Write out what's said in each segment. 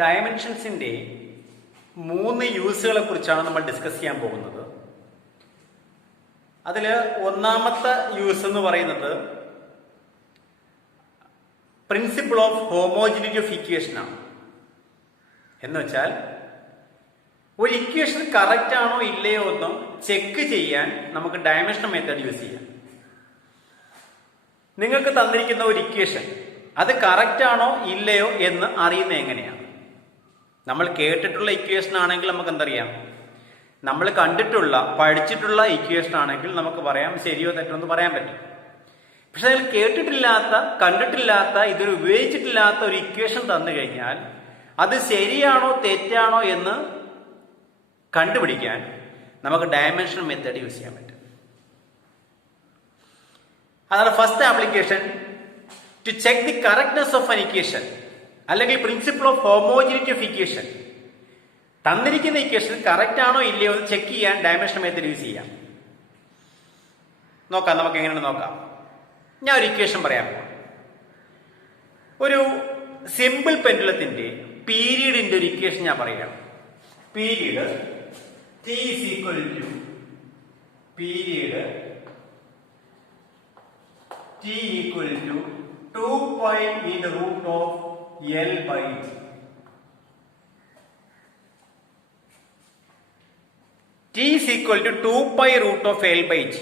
ഡയമെൻഷൻസിൻ്റെ 3 യൂസുകളെ കുറിച്ചാണ് നമ്മൾ ഡിസ്കസ് ചെയ്യാൻ പോകുന്നത്. അതിൽ ഒന്നാമത്തെ യൂസ് എന്ന് പറയുന്നത് principle of homogeneity of equation ആണ്. എന്ന് വെച്ചാൽ ഒരു ഇക്വേഷൻ കറക്റ്റ് ആണോ ഇല്ലയോ എന്ന് ചെക്ക് ചെയ്യാൻ നമുക്ക് ഡയമെൻഷൻ മെത്തേഡ് യൂസ് ചെയ്യാം. നിങ്ങൾക്ക് തന്നിരിക്കുന്ന ഒരു ഇക്വേഷൻ അത് കറക്റ്റ് ആണോ ഇല്ലയോ എന്ന് അറിയുന്നത് എങ്ങനെയാണ്? നമ്മൾ കേട്ടിട്ടുള്ള ഇക്വേഷൻ ആണെങ്കിൽ നമുക്ക് എന്തറിയാം, നമ്മൾ കണ്ടിട്ടുള്ള പഠിച്ചിട്ടുള്ള ഇക്വേഷൻ ആണെങ്കിൽ നമുക്ക് പറയാം ശരിയോ തെറ്റോ എന്ന് പറയാൻ പറ്റും. പക്ഷെ അതിൽ കേട്ടിട്ടില്ലാത്ത കണ്ടിട്ടില്ലാത്ത ഇതൊരു ഉപയോഗിച്ചിട്ടില്ലാത്ത ഒരു ഇക്വേഷൻ തന്നു കഴിഞ്ഞാൽ അത് ശരിയാണോ തെറ്റാണോ എന്ന് കണ്ടുപിടിക്കാൻ നമുക്ക് ഡയമെൻഷൻ മെത്തേഡ് യൂസ് ചെയ്യാൻ പറ്റും. അതാണ് first application to check the correctness of an equation, അല്ലെങ്കിൽ principle of homogeneity of equation. തന്നിരിക്കുന്ന ഇക്വേഷൻ കറക്റ്റ് ആണോ ഇല്ലയോ എന്ന് ചെക്ക് ചെയ്യാൻ ഡയമെൻഷൻ മെത്തേഡ് യൂസ് ചെയ്യാം. നോക്കാം, നമുക്ക് എങ്ങനെയാണ് നോക്കാം. ഞാൻ ഒരു ഇക്വേഷൻ പറയാൻ പോകാം. ഒരു സിമ്പിൾ പെൻഡുലത്തിന്റെ പീരീഡിന്റെ ഒരു ഇക്വേഷൻ ഞാൻ പറയുകയാണ്. Period t is equal to period t equal to 2 pi in the root of L by G. t is equal to 2 pi root of L by G.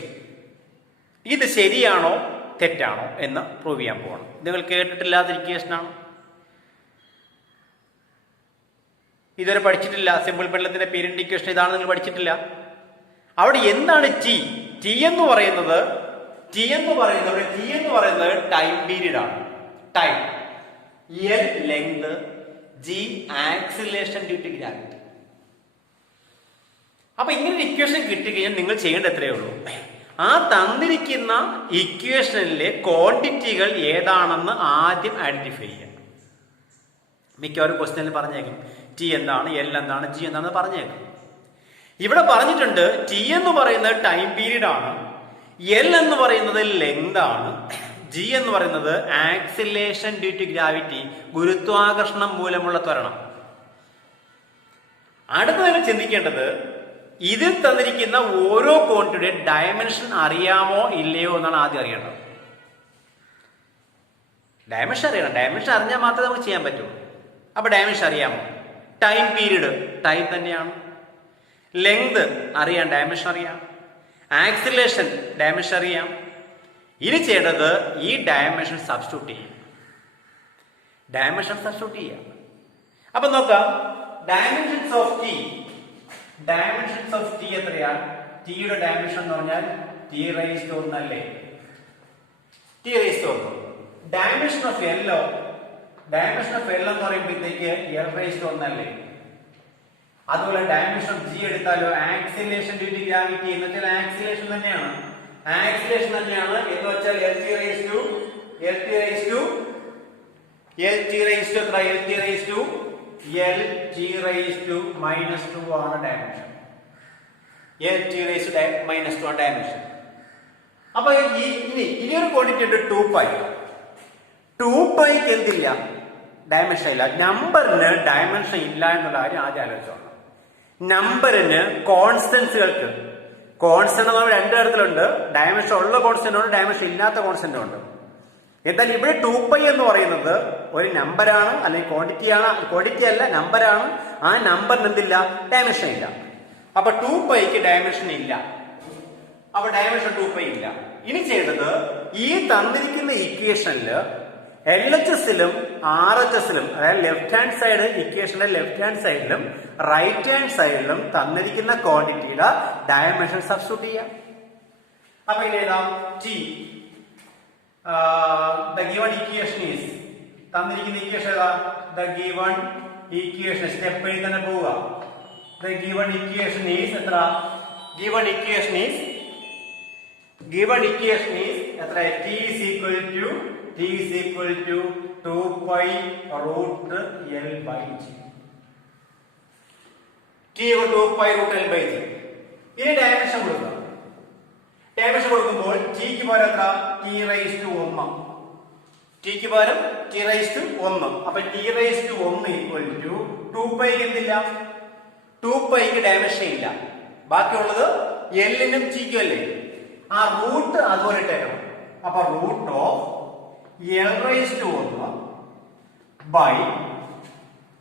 ഇത് ശരിയാണോ തെറ്റാണോ എന്ന് പ്രൂവ് ചെയ്യാൻ പോകണം. നിങ്ങൾ കേട്ടിട്ടില്ലാത്ത ഇക്വേഷനാണ്, ഇതുവരെ പഠിച്ചിട്ടില്ല. സിമ്പിൾ പെൻഡുലത്തിന്റെ പീരിയഡ് ഇക്വേഷൻ ഇതാണ്, നിങ്ങൾ പഠിച്ചിട്ടില്ല. അവിടെ എന്താണ് ടി? ടി എന്ന് പറയുന്നത് ടൈം പീരീഡ് ആണ്. Time, L length, G acceleration due to gravity. അപ്പൊ ഇങ്ങനെ ഒരു ഇക്വേഷൻ കിട്ടിക്കഴിഞ്ഞാൽ നിങ്ങൾ ചെയ്യേണ്ട എത്രയേ ഉള്ളൂ, ആ തന്നിരിക്കുന്ന ഇക്വേഷനിലെ ക്വാണ്ടിറ്റികൾ ഏതാണെന്ന് ആദ്യം ഐഡന്റിഫൈ ചെയ്യാം. മിക്കവാറും ക്വസ്റ്റ്യനിൽ പറഞ്ഞേക്കും ടി എന്താണ്, എൽ എന്താണ്, ജി എന്താണെന്ന് പറഞ്ഞേക്കും. ഇവിടെ പറഞ്ഞിട്ടുണ്ട് ടി എന്ന് പറയുന്നത് ടൈം പീരീഡ് ആണ്, എൽ എന്ന് പറയുന്നത് ലെങ്ത് ആണ്, ജി എന്ന് പറയുന്നത് ആക്സിലേഷൻ ഡ്യൂ ടു ഗ്രാവിറ്റി, ഗുരുത്വാകർഷണം മൂലമുള്ള ത്വരണം. അടുത്ത നിങ്ങൾ ചിന്തിക്കേണ്ടത് ഇതിൽ തന്നിരിക്കുന്ന ഓരോ ക്വാണ്ടിറ്റിയുടെ ഡയമെൻഷൻ അറിയാമോ ഇല്ലയോ എന്നാണ് ആദ്യം അറിയേണ്ടത്. ഡയമെൻഷൻ അറിയണം. ഡയമെൻഷൻ അറിഞ്ഞാൽ മാത്രമേ നമുക്ക് ചെയ്യാൻ പറ്റുള്ളൂ. അപ്പൊ ഡയമെൻഷൻ അറിയാമോ? ടൈം പീരീഡ് ടൈം തന്നെയാണ്. ലെങ്ത് അറിയാം, ഡയമെൻഷൻ അറിയാം. ആക്സിലേഷൻ ഡയമെൻഷൻ അറിയാം. ഇനി ചെയ്യേണ്ടത് ഈ ഡയമെൻഷൻ സബ്സ്റ്റിറ്റ്യൂട്ട് ചെയ്യാം. അപ്പൊ നോക്കാം, ഡയമെൻഷൻസ് ഓഫ് ടി എത്രയാണ്? ടിയുടെ ഡയമെൻഷൻ എന്ന് പറഞ്ഞാൽ ടി റൈസ് ടു 1 അല്ലേ? T raise to 1. Dimension of L എന്ന് പറയുമ്പോഴത്തേക്ക് എൽ റൈസ് ടു 1 അല്ലേ? അതുപോലെ ഡയമെൻഷൻ ഓഫ് ജി എടുത്താലോ ആക്സിലേഷൻ ഡ്യൂ ടു ഗ്രാവിറ്റി എന്ന് വെച്ചാൽ ആക്സിലേഷൻ തന്നെയാണ് എന്ന് വെച്ചാൽ എൽ ടി റൈസ് ടു -2 ആണ് ഡയമെൻഷൻ. -2 ആണ് ഡയമെൻഷൻ. അപ്പൊ ഇനി ഒരു ക്വാണ്ടിറ്റി ഉണ്ട് 2 പൈ. 2 പൈക്ക് എന്തില്ല? ഡയമെൻഷൻ ഇല്ല. നമ്പറിന് ഡയമെൻഷൻ ഇല്ല എന്നുള്ള കാര്യം ആദ്യം ആലോചിച്ചോളാം. നമ്പറിന് കോൺസ്റ്റൻസുകൾക്ക്, കോൺസ്റ്റന്റ് നമ്മൾ 2 തരത്തിലുണ്ട്. ഡയമെൻഷൻ ഉള്ള കോൺസ്റ്റന്റ് ഉണ്ട്, ഡയമെൻഷൻ ഇല്ലാത്ത കോൺസ്റ്റന്റ് ഉണ്ട്. എന്നാൽ ഇവിടെ 2 പൈ എന്ന് പറയുന്നത് ഒരു നമ്പറാണ്, അല്ലെങ്കിൽ ക്വാണ്ടിറ്റി അല്ല, നമ്പറാണ്. ആ നമ്പറിന് എന്തില്ല? ഡയമെൻഷൻ ഇല്ല. അപ്പൊ 2 പൈക്ക് ഡയമെൻഷൻ ഇല്ല. അപ്പൊ ഡയമെൻഷൻ 2 പൈ ഇല്ല. ഇനി ചെയ്യേണ്ടത് ഈ തന്നിരിക്കുന്ന ഇക്വേഷനില് LHSലും RHSലും, അതായത് ലെഫ്റ്റ് ഹാൻഡ് സൈഡ് ഇക്വേഷന്റെ ലെഫ്റ്റ് ഹാൻഡ് സൈഡിലും റൈറ്റ് ഹാൻഡ് സൈഡിലും തന്നിരിക്കുന്ന ക്വാണ്ടിറ്റിയുടെ ഡയമെൻഷൻ സബ്സ്റ്റിറ്റ്യൂട്ട് ചെയ്യാം. അപ്പൊ ഇനി എഴുതാം T the given equation is, തന്നിരിക്കുന്ന ഇക്വേഷൻ ഏതാ? the given equation സ്റ്റെപ്പ് വഴി തന്നെ പോവുക. the given equation is എത്ര? given equation is എത്ര? t is equal to 2 pi root L by G. t equal to 2 pi root L by G. ഇനി dimension കൊടുക്കുമ്പോൾ tick പോലെ എത്ര? t raised to 1. ടിക്ക് പകരം t1. അപ്പൊ t1 equal to 2π എന്തില്ല, 2πക്ക് dimension ഇല്ല. ബാക്കിയുള്ളത് എല്ലിനും ടിക്കും അല്ലേ. ആ റൂട്ട് അതുപോലെ ഇട്ടേക്കണം. അപ്പൊ root of l1 by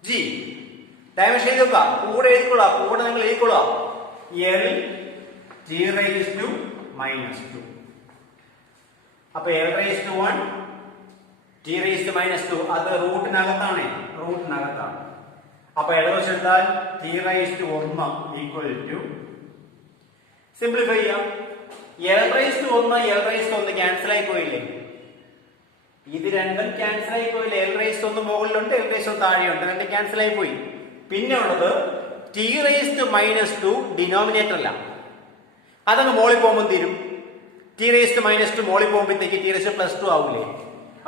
G. Dimension എഴുതുക, കൂടെ എഴുതിക്കൊള്ളാം, കൂടെ നിങ്ങൾ എഴുതിക്കൊള്ളാം. l t⁻². അപ്പൊ l1 t⁻², അത് റൂട്ടിനകത്താണ്. അപ്പൊ ഇടതുവശം എടുത്താൽ t⁻1 ഈക്വൽ ടു, സിംപ്ലിഫൈ ചെയ്യാം. l1 ക്യാൻസൽ ആയി പോയില്ലേ, ഇത് രണ്ടും ക്യാൻസൽ ആയി പോയില്ലേ. l1 മുകളിലുണ്ട്, l1 താഴെയുണ്ട്, രണ്ടും ക്യാൻസൽ ആയി പോയി. പിന്നെ ഉള്ളത് t⁻² ഡിനോമിനേറ്റർ അല്ല, അതങ്ങ് മോളിൽ പോകുമ്പോൾ തീരും. t⁻² മോളിൽ പോകുമ്പോഴത്തേക്ക് t⁻+2 ആവൂലേ.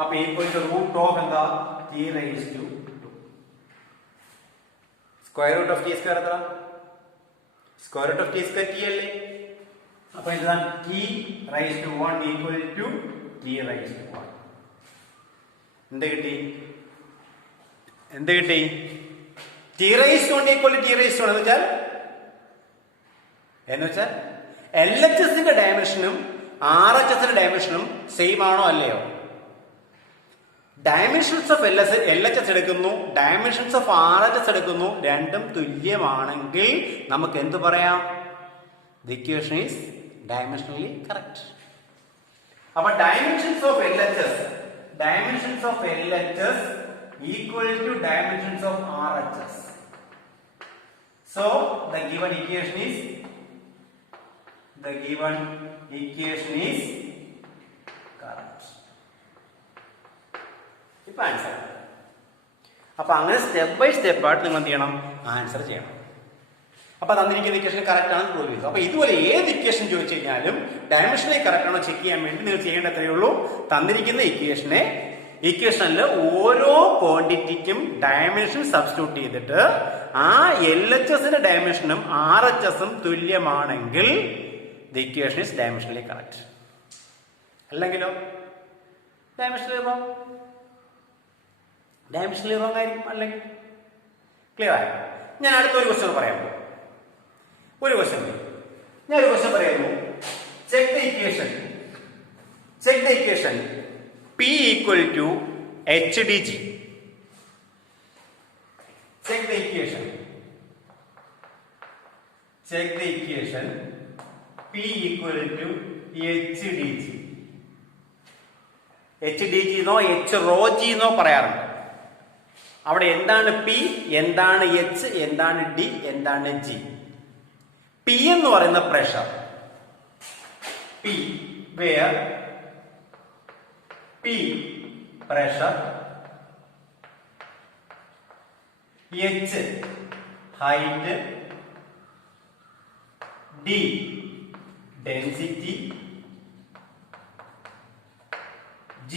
അപ്പൊ ഈക്വൽ ടു റൂട്ട് ഓഫ് എന്താ, t⁻². Square root of t² എത്ര, square root of t² t അല്ലേ. അപ്പൊ എന്താണ് t⁻1 ഈക്വൽ ടു t⁻1. എന്ത് കിട്ടി, t⁻1 ഈക്വൽ ടു t⁻1 എന്ന് വെച്ചാൽ LHSന്റെ ഡയമെൻഷനും RHSന്റെ ഡയമെൻഷനും സെയിം ആണോ അല്ലയോ. ഡയമെൻഷൻസ് ഓഫ് LHS എടുക്കുന്നു, ഡയമെൻഷൻസ് ഓഫ് RHS എടുക്കുന്നു, രണ്ടും തുല്യമാണെങ്കിൽ നമുക്ക് എന്ത് പറയാം, the equation is dimensionally correct. അപ്പൊ dimensions of LHS equal to dimensions of RHS. So the given equation is correct. ഇപ്പൊ ആൻസർ. അപ്പൊ അങ്ങനെ സ്റ്റെപ്പ് ബൈ സ്റ്റെപ്പ് ആയിട്ട് നിങ്ങൾ എന്ത് ചെയ്യണം, ആൻസർ ചെയ്യണം. അപ്പൊ തന്നിരിക്കുന്ന ഇക്വേഷൻ കറക്റ്റ് ആണ് പ്രൂവ് ചെയ്തു. അപ്പൊ ഇതുപോലെ ഏത് ഇക്വേഷൻ ചോദിച്ചു കഴിഞ്ഞാലും ഡയമെൻഷനെ കറക്റ്റ് ആണോ ചെക്ക് ചെയ്യാൻ വേണ്ടി നിങ്ങൾ ചെയ്യേണ്ട അത്രയേ ഉള്ളൂ. തന്നിരിക്കുന്ന ഇക്വേഷനിൽ ഓരോ ക്വാണ്ടിറ്റിക്കും ഡയമെൻഷൻ സബ്സ്റ്റിറ്റ്യൂട്ട് ചെയ്തിട്ട് ആ LHSന്റെ ഡയമെൻഷനും RHSഉം തുല്യമാണെങ്കിൽ the equation is dimensionally correct. അല്ലെങ്കിലോ ഡയമെൻഷനലി റോങ് ആയിരിക്കും. അല്ലെങ്കിൽ ക്ലിയർ ആയോ? ഞാൻ അടുത്തൊരു ക്വസ്റ്റ്യൻ പറയാൻ പോകും. ഞാൻ ഒരു ക്വസ്റ്റ്യൻ പറയുന്നു. Check the equation P equal to HDG. Check the equation P equal to HDG. HDG എന്നോ HROG എന്നോ പറയാറുണ്ട്. അവിടെ എന്താണ് P, എന്താണ് H, എന്താണ് D, എന്താണ് G? P എന്ന് പറയുന്ന pressure. P where P pressure, H height, D density, G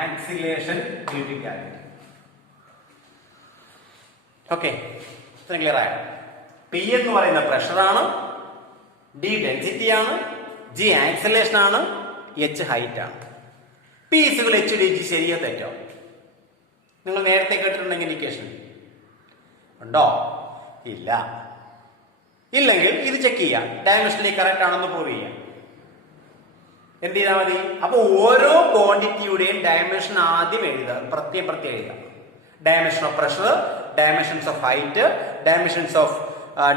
acceleration due to gravity. Okay, ഇത്രയും ക്ലിയർ ആയോ? പി എന്ന് പറയുന്ന പ്രഷറാണ്, ഡി ഡെൻസിറ്റി ആണ്, ജി ആക്സലേഷൻ ആണ്, എച്ച് ഹൈറ്റ് ആണ്. P equal H D G ശരിയോ തെറ്റോ? നിങ്ങൾ നേരത്തെ കേട്ടിട്ടുണ്ടെങ്കിൽ ഇക്വേഷൻ ഉണ്ടോ? ഇല്ല. ഇല്ലെങ്കിൽ ഇത് ചെക്ക് ചെയ്യാം, ഡയമെൻഷനലി കറക്റ്റ് ആണെന്ന് പ്രൂവ് ചെയ്യാം. എന്ത് ചെയ്താൽ മതി? അപ്പൊ ഓരോ ക്വാണ്ടിറ്റിയുടെയും ഡയമെൻഷൻ ആദ്യം എഴുതുക, പ്രത്യേകം എഴുതുക. Dimension of pressure, dimensions of height, dimensions of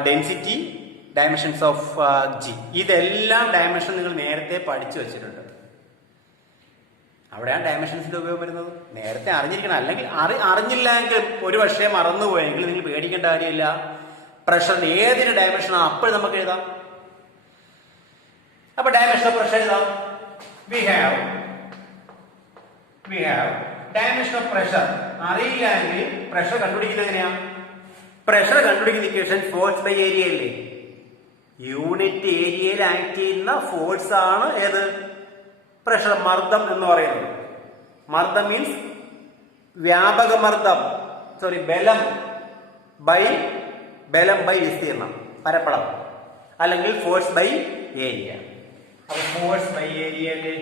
density, dimensions of G. ഇതെല്ലാം ഡയമെൻഷൻ നിങ്ങൾ നേരത്തെ പഠിച്ചു വെച്ചിട്ടുണ്ട്. അവിടെയാണ് ഡയമെൻഷൻസിന്റെ ഉപയോഗം വരുന്നത്. നേരത്തെ അറിഞ്ഞിരിക്കണം. അല്ലെങ്കിൽ അറിഞ്ഞില്ലെങ്കിൽ ഒരു പക്ഷേ മറന്നുപോയെങ്കിൽ നിങ്ങൾ പേടിക്കേണ്ട കാര്യമില്ല. പ്രഷറിന് ഏതിന് ഡയമെൻഷനാണ് അപ്പോഴും നമുക്ക് എഴുതാം. അപ്പൊ ഡയമെൻഷൻ ഓഫ് പ്രഷർ എഴുതാം. We have dimension of pressure. അറിയില്ലെങ്കിൽ പ്രഷർ കണ്ടുപിടിക്കുന്നത് എങ്ങനെയാ? പ്രഷർ കണ്ടുപിടിക്കുന്ന ഇക്വേഷൻ ഫോഴ്സ് ബൈ ഏരിയ അല്ലേ? യൂണിറ്റ് ഏരിയയിൽ ആക്ട് ചെയ്യുന്ന ഫോഴ്സ് ആണ് ഏത്? പ്രഷർ, മർദ്ദം എന്ന് പറയുന്നത്. മർദ്ദം മീൻസ് വ്യാപക മർദ്ദം, ബലം ബൈ വിസ്തീർണം, പരപ്പളം, അല്ലെങ്കിൽ ഫോഴ്സ് ബൈ ഏരിയ. അപ്പൊ ഫോഴ്സ് ബൈ ഏരിയ അല്ലേ?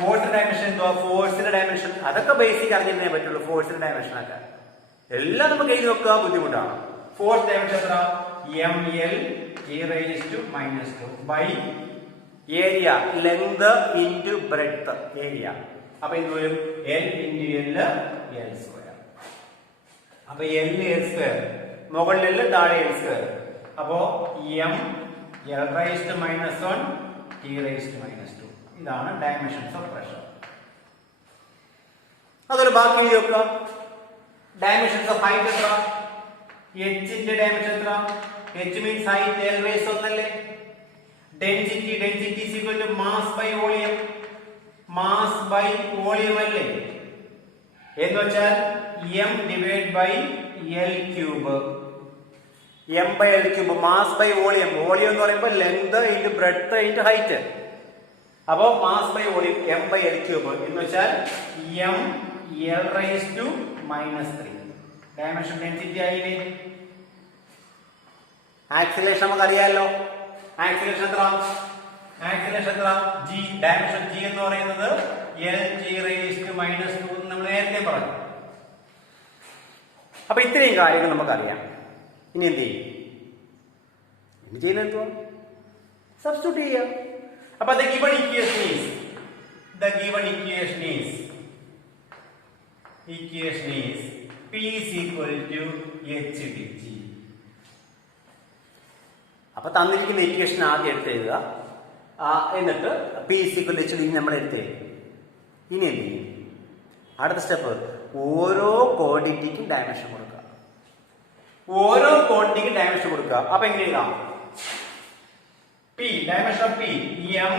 ഫോഴ്സിന്റെ ഡയമെൻഷൻ എന്തുവാ? ഫോഴ്സിന്റെ ഡയമെൻഷൻ അതൊക്കെ ബേസിക് അറിഞ്ഞിരുന്നേ പറ്റുള്ളൂ. ഫോഴ്സിന്റെ ഡയമെൻഷൻ ഒക്കെ എല്ലാം നമുക്ക് എഴുതി വെക്കുക ബുദ്ധിമുട്ടാണ്. ഫോഴ്സ് ഡയമെൻഷൻ എത്ര? ml e⁻² by area length into breadth area. അപ്പൊ ഇത് വരും L × L² അപ്പൊ L² മുകളിൽ താഴെ L². അപ്പോ m L⁻⁻1 T⁻². ഇതാണ് ഡയമെൻഷൻസ് ഓഫ് പ്രഷർ. അതുപോലെ ബാക്കി എഴുതി വെക്കുക. ഡയമെൻഷൻസ് ഓഫ് ഹൈറ്റ് എത്ര? h ന്റെ ഡയമെൻഷൻ എത്ര? h മീൻസ് ഹൈറ്റ് L⁻1 അല്ലേ? Density is equal to mass by volume. Mass by volume അല്ലേ? എന്ന് വെച്ചാൽ m divide by L³. m by L³ mass by volume. Volume എന്ന് പറയുമ്പോൾ length into breadth into height. അപ്പോ mass by volume m by L³ എന്ന് വെച്ചാൽ m L⁻⁻3. Dimension density ആയില്ലേ? Acceleration നമുക്ക് അറിയാമല്ലോ. ആക്സിലറേഷൻ എത്ര? g. ഡയമെൻഷൻ g എന്ന് പറയുന്നത് L⁻⁻2 നമ്മൾ നേരത്തെ പറഞ്ഞു. അപ്പൊ ഇത്രയും കാര്യങ്ങൾ നമുക്കറിയാം. ഇനി എന്ത് ചെയ്യും? ഇനി ചെയ്യുന്നത് എന്തുവാ? സബ്സ്റ്റിറ്റ്യൂട്ട് ചെയ്യാം. അപ്പൊ the given equation is P is equal to h/g. അപ്പൊ തന്നിരിക്കുന്ന ഇക്വേഷൻ ആദ്യം എടുത്ത് എഴുതുക. എന്നിട്ട് P is equal to h/g നമ്മൾ എടുത്ത് എഴുതും. ഇനി എന്ത് ചെയ്യും? അടുത്ത സ്റ്റെപ്പ് ഓരോ ക്വാണ്ടിറ്റിക്കും ഡയമെൻഷൻ കൊടുക്കുക. അപ്പൊ എങ്ങനെ എഴുതാം? P dimension of P m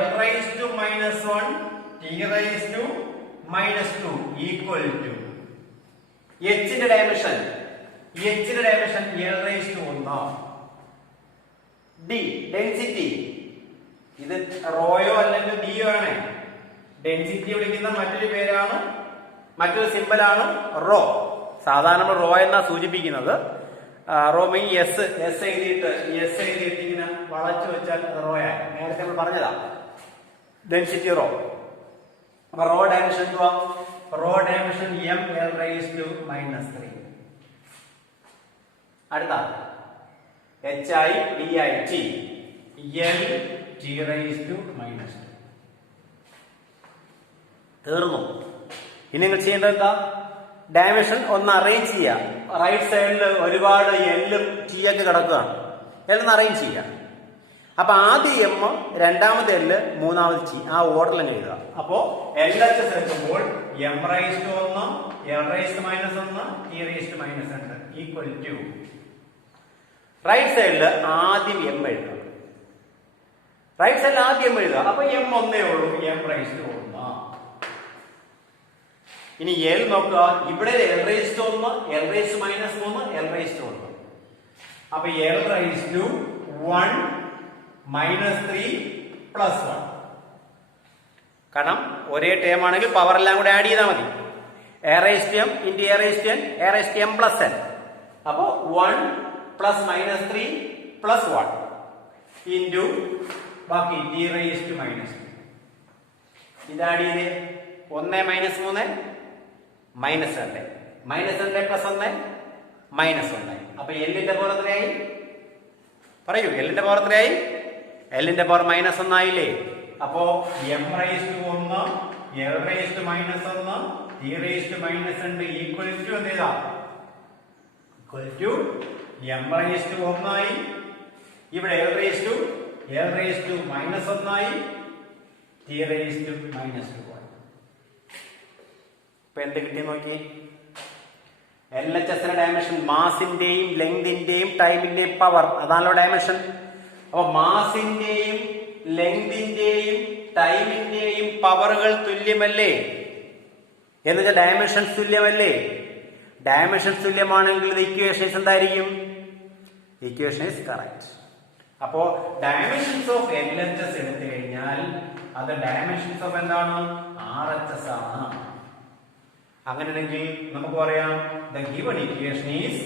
L⁻⁻1 T⁻⁻2 equal to h ന്റെ ഡയമെൻഷൻ L⁻1. d ഡെൻസിറ്റി ഇത് റോയോ അല്ലെങ്കിൽ ഡിയോ ആണ്. ഡെൻസിറ്റി വിളിക്കുന്ന മറ്റൊരു സിമ്പലാണ് റോ. സാധാരണ റോ എന്നാ സൂചിപ്പിക്കുന്നത്. റോ മീൻ എസ് എഴുതിയിട്ട് ഇങ്ങനെ വളച്ചു വെച്ചാൽ റോയായി. നേരത്തെ നമ്മൾ പറഞ്ഞതാ ഡെൻസിറ്റി റോ. അപ്പൊ റോ ഡയമെൻഷൻ എന്തുവാ? Rho dimension m L⁻⁻3. അടുത്ത HIDIT L⁻⁻2. തീർന്നു. ഇനി നിങ്ങൾ ചെയ്യേണ്ടത് എന്താ? ഡയമെൻഷൻ ഒന്ന് അറേഞ്ച് ചെയ്യാം. റൈറ്റ് സൈഡിൽ ഒരുപാട് എല്ലും ടി ഒക്കെ കിടക്കുകയാണ്. എല്ലാം അറേഞ്ച് ചെയ്യാം. അപ്പൊ ആദ്യം എം, രണ്ടാമത് എല്ല്, മൂന്നാമത് ടി. ആ ഓർഡറിൽ എഴുതുക. അപ്പോ LHS എടുക്കുമ്പോൾ m⁻1 L⁻⁻1 T⁻⁻2 equal to right സൈഡിൽ ആദ്യം എം എഴുതുക. അപ്പൊ m ഒന്നേ ഉള്ളൂ, m⁻1. ഇനി L നോക്കുക. ഇവിടെ L⁻1 L⁻⁻3 L⁻1. അപ്പൊ L⁻1 -3 + 1. കാരണം ഒരേ ടേം ആണെങ്കിൽ പവർ എല്ലാം കൂടെ ആഡ് ചെയ്താൽ മതി. A⁻m × A⁻n A⁻m + n. അപ്പോ 1 + -3 + 1 ഇൻറ്റു ബാക്കി T⁻⁻2. ഇത് ആഡ് ചെയ്ത് 1 - 3 -2 -2 + 1 -1. അപ്പൊ എല്ലിന്റെ പവർ എത്രയായി? പറയൂ. എല്ലിന്റെ പവർ എത്രയായി? എല്ലിന്റെ പവർ -1 ആയില്ലേ? അപ്പോ m⁻1 L⁻⁻1 T⁻⁻2 equal to എന്ത് ചെയ്താ? ഈക്വൽ ടു m⁻1 ആയി. ഇവിടെ L⁻⁻1 ആയി. T⁻⁻2 ആയി. ഇപ്പൊ എന്ത് കിട്ടി നോക്കി? LHS ഡയമെൻഷൻ മാസിന്റെയും ലെങ്തിന്റെയും ടൈമിന്റെയും പവർ. അതാണല്ലോ ഡയമെൻഷൻ. അപ്പൊ മാസിന്റെയും ലെങ്തിന്റെയും ടൈമിന്റെയും പവറുകൾ തുല്യമല്ലേ? എന്നുവെച്ചാൽ ഡയമെൻഷൻസ് തുല്യമല്ലേ? ഡയമെൻഷൻസ് തുല്യമാണെങ്കിൽ ഇക്വേഷൻ എന്തായിരിക്കും? Equation is correct. അപ്പോ ഡയമെൻഷൻസ് ഓഫ് LHS എടുത്തു കഴിഞ്ഞാൽ അത് ഡയമെൻഷൻസ് ഓഫ് എന്താണ്? RHS ആണ്. അങ്ങനെയാണെങ്കിൽ നമുക്ക് പറയാം the given equation is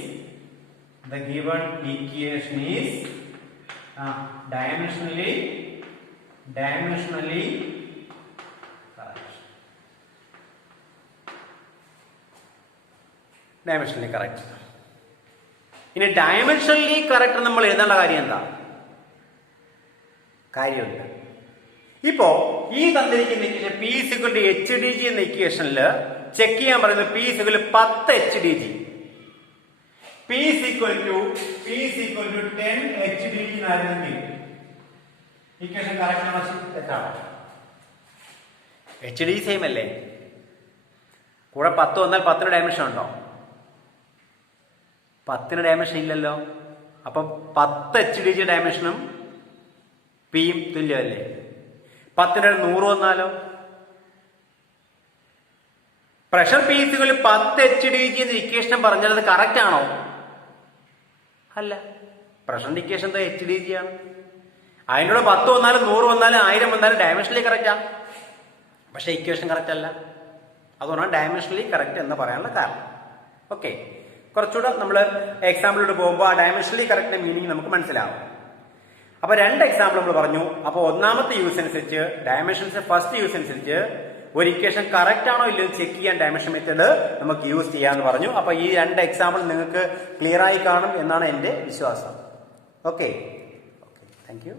dimensionally dimensionally correct. ഇനി ഡയമെൻഷനലി കറക്റ്റ് നമ്മൾ എഴുതേണ്ട കാര്യം എന്താ? കാര്യമില്ല. ഇപ്പോ ഈ തന്നിരിക്കുന്ന equation P equal to H D G എന്ന ഇക്വേഷനിൽ ചെക്ക് ചെയ്യാൻ പറയുന്നത് P equal 10 H D G, P equal to 10 H D G എന്നായിരുന്നെങ്കിൽ ഇക്വേഷൻ കറക്റ്റ് തെറ്റാണ്. എച്ച് ഡി സെയിം അല്ലേ? കൂടെ 10 വന്നാൽ 10 ഡയമെൻഷൻ ഉണ്ടോ? 10 ഡയമെൻഷൻ ഇല്ലല്ലോ. അപ്പൊ 10 എച്ച് ഡി ജി ഡയമെൻഷനും പിയും തുല്യമല്ലേ? 10 100 വന്നാലോ? Pressure P equal 10 H D G എന്ന ഇക്വേഷൻ പറഞ്ഞത് കറക്റ്റ് ആണോ? അല്ല. പ്രഷറിന്റെ ഇക്വേഷൻ എന്താ? എച്ച് ഡി ജി ആണ്. അതിനോട് 10 വന്നാലും 100 വന്നാലും 1000 വന്നാലും ഡയമെൻഷനലി കറക്റ്റാ. പക്ഷെ ഇക്വേഷൻ കറക്റ്റ് അല്ല. അതുകൊണ്ടാണ് ഡയമെൻഷനലി കറക്റ്റ് എന്ന് പറയാനുള്ള കാരണം. ഓക്കെ, കുറച്ചുകൂടെ നമ്മൾ എക്സാമ്പിളിലോട്ട് പോകുമ്പോൾ ആ ഡയമെൻഷനലി കറക്റ്റിന്റെ മീനിങ് നമുക്ക് മനസ്സിലാവും. അപ്പൊ 2 എക്സാമ്പിൾ നമ്മൾ പറഞ്ഞു. അപ്പൊ ഒന്നാമത്തെ യൂസ് അനുസരിച്ച് ഡയമെൻഷൻസ് ഫസ്റ്റ് യൂസ് അനുസരിച്ച് ഒരു ഇക്വേഷൻ കറക്റ്റ് ആണോ ഇല്ലയോ ചെക്ക് ചെയ്യാൻ ഡയമെൻഷൻ മെത്തേഡ് നമുക്ക് യൂസ് ചെയ്യാന്ന് പറഞ്ഞു. അപ്പൊ ഈ 2 എക്സാമ്പിൾ നിങ്ങൾക്ക് ക്ലിയർ ആയി കാണും എന്നാണ് എന്റെ വിശ്വാസം. Okay, thank you.